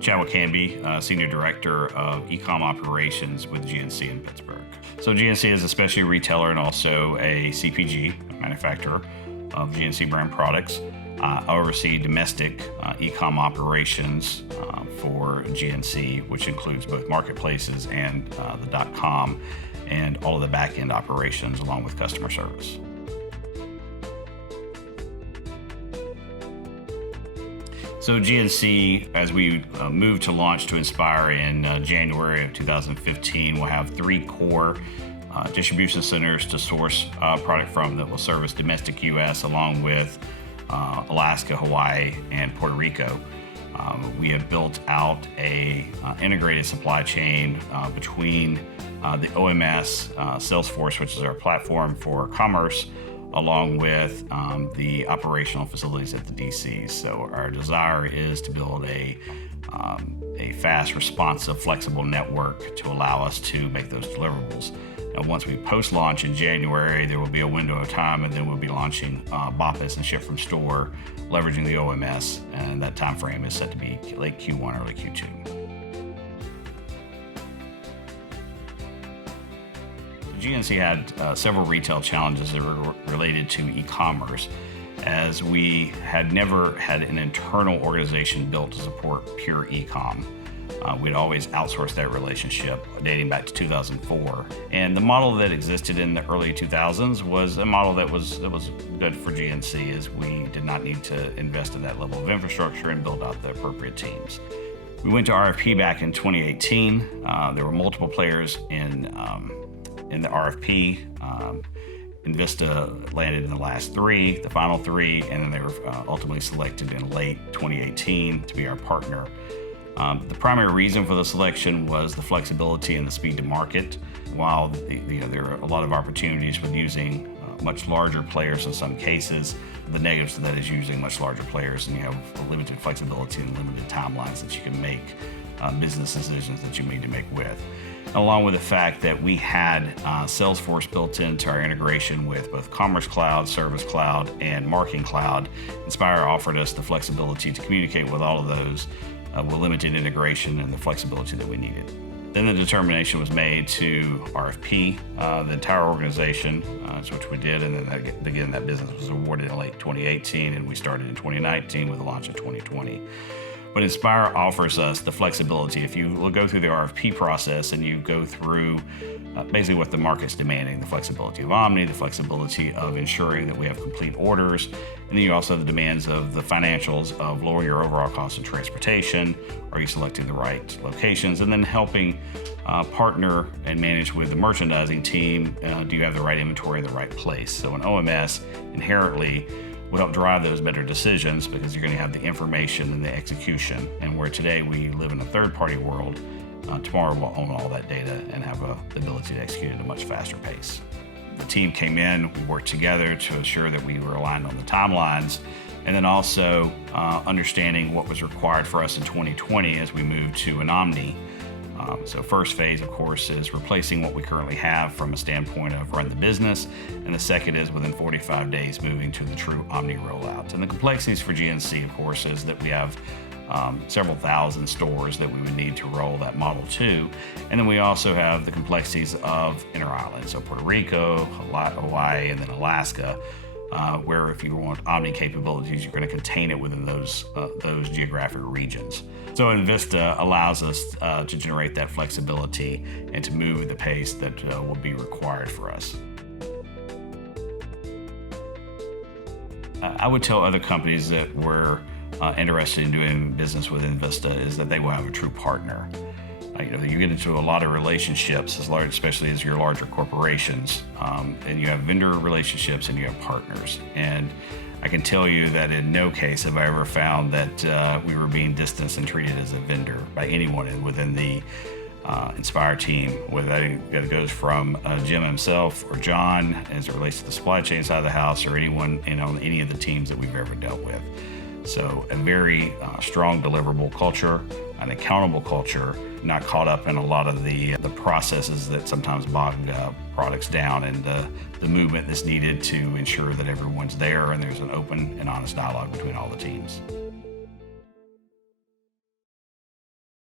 Chadwick Hamby, Senior Director of E-com Operations with GNC in Pittsburgh. So GNC is a specialty retailer and also a CPG, a manufacturer of GNC brand products. I oversee domestic e-com operations for GNC, which includes both marketplaces and the .com and all of the back-end operations along with customer service. So GNC, as we move to launch to Inspire in January of 2015, will have 3 core distribution centers to source product from that will service domestic U.S. along with Alaska, Hawaii, and Puerto Rico. We have built out a integrated supply chain between the OMS, Salesforce, which is our platform for commerce, along with the operational facilities at the DCs. So our desire is to build a fast, responsive, flexible network to allow us to make those deliverables. Now, once we post-launch in January, there will be a window of time, and then we'll be launching BOPIS and ship from store, leveraging the OMS, and that time frame is set to be late Q1, early Q2. GNC had several retail challenges that were related to e-commerce, as we had never had an internal organization built to support pure e-com. We'd always outsourced that relationship dating back to 2004. And the model that existed in the early 2000s was a model that was good for GNC, as we did not need to invest in that level of infrastructure and build out the appropriate teams. We went to RFP back in 2018. There were multiple players in the RFP. Invista landed in the last 3, the final 3, and then they were ultimately selected in late 2018 to be our partner. The primary reason for the selection was the flexibility and the speed to market. While there are a lot of opportunities with using much larger players in some cases, the negatives to that is using much larger players, and you have limited flexibility and limited timelines that you can make business decisions that you need to make with. Along with the fact that we had Salesforce built into our integration with both Commerce Cloud, Service Cloud, and Marketing Cloud, Inspire offered us the flexibility to communicate with all of those with limited integration and the flexibility that we needed. Then the determination was made to RFP the entire organization, which we did, and then again that business was awarded in late 2018, and we started in 2019 with the launch in 2020. But Inspire offers us the flexibility. If you go through the RFP process and you go through basically what the market's demanding, the flexibility of Omni, the flexibility of ensuring that we have complete orders, and then you also have the demands of the financials of lowering your overall cost of transportation, are you selecting the right locations, and then helping partner and manage with the merchandising team, do you have the right inventory in the right place? So an OMS inherently will help drive those better decisions because you're going to have the information and the execution. And where today we live in a third-party world, tomorrow we'll own all that data and have the ability to execute at a much faster pace. The team came in, we worked together to ensure that we were aligned on the timelines, and then also understanding what was required for us in 2020 as we moved to an Omni. So first phase, of course, is replacing what we currently have from a standpoint of run the business, and the second is within 45 days moving to the true Omni rollout. And the complexities for GNC, of course, is that we have several thousand stores that we would need to roll that model to, and then we also have the complexities of inter-island, so Puerto Rico, Hawaii, and then Alaska, where if you want Omni capabilities, you're going to contain it within those geographic regions. So Invista allows us to generate that flexibility and to move at the pace that will be required for us. I would tell other companies that were interested in doing business with Invista is that they will have a true partner. You get into a lot of relationships, especially as your larger corporations, and you have vendor relationships and you have partners. And I can tell you that in no case have I ever found that we were being distanced and treated as a vendor by anyone within the Inspire team, whether that goes from Jim himself or John as it relates to the supply chain side of the house, or anyone on any of the teams that we've ever dealt with. So a very strong deliverable culture, an accountable culture, not caught up in a lot of the processes that sometimes bog products down, and the movement that's needed to ensure that everyone's there and there's an open and honest dialogue between all the teams.